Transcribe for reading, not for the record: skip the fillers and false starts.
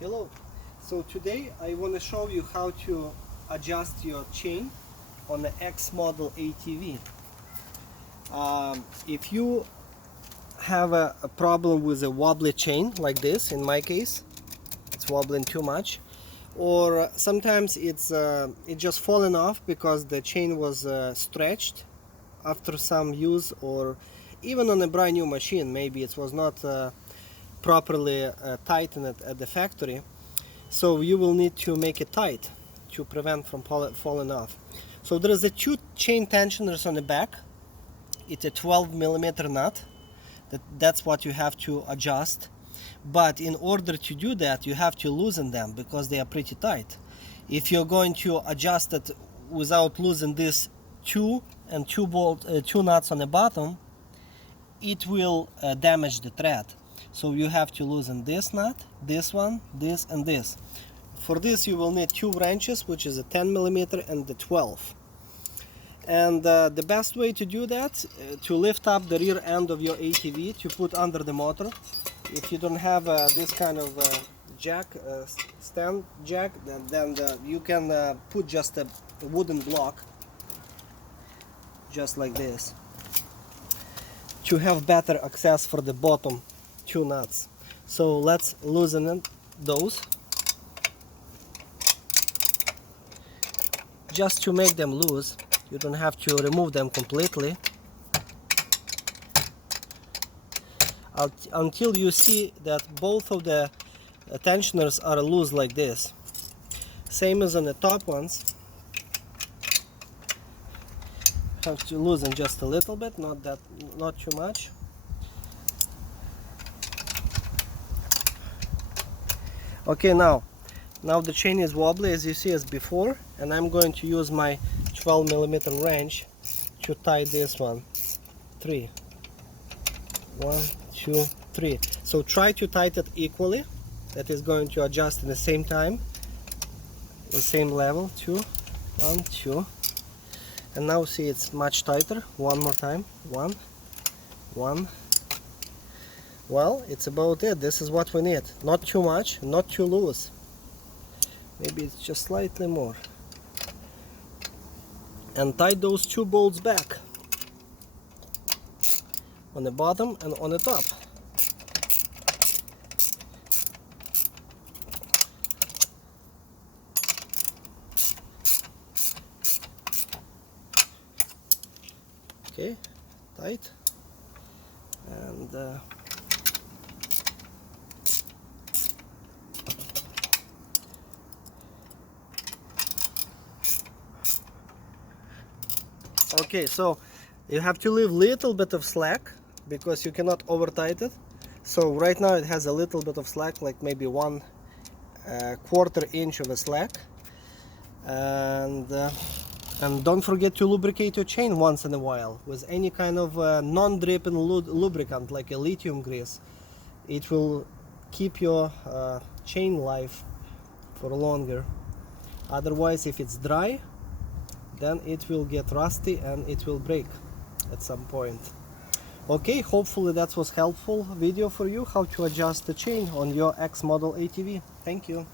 Hello. So today I want to show you how to adjust your chain on the X model ATV. If you have a problem with a wobbly chain like this, in my case it's wobbling too much, or sometimes it's just fallen off because the chain was stretched after some use, or even on a brand new machine maybe it was not properly tightened at the factory, so you will need to make it tight to prevent from falling off. So there is a two chain tensioners on the back. It's a 12mm nut. That's what you have to adjust, but in order to do that you have to loosen them because they are pretty tight. If you're going to adjust it without losing these two nuts on the bottom, it will damage the thread. So you have to loosen this nut, this one, this and this. For this you will need two wrenches, which is a 10mm and the 12. And the best way to do that, to lift up the rear end of your ATV to put under the motor. If you don't have this kind of jack, stand jack, then you can put just a wooden block, just like this, to have better access for the bottom two nuts. So let's loosen those, just to make them loose. You don't have to remove them completely until you see that both of the tensioners are loose like this. Same as on the top ones. Have to loosen just a little bit, not too much. Okay, now the chain is wobbly as you see as before, and I'm going to use my 12mm wrench to tie this one. 3. 1, 2, 3. So try to tighten it equally. That is going to adjust in the same time, the same level. 2, 1, 2. And now see it's much tighter. One more time. 1, 1. Well, it's about it. This is what we need. Not too much, not too loose. Maybe it's just slightly more. And tie those two bolts back on the bottom and on the top. Okay, tight. And okay, so you have to leave little bit of slack because you cannot over tighten it. So right now it has a little bit of slack, like maybe 1/4 inch of a slack. And don't forget to lubricate your chain once in a while with any kind of non-dripping lubricant like a lithium grease. It will keep your chain life for longer. Otherwise, if it's dry, then it will get rusty and it will break at some point. Okay, hopefully that was helpful video for you how to adjust the chain on your X model ATV. Thank you.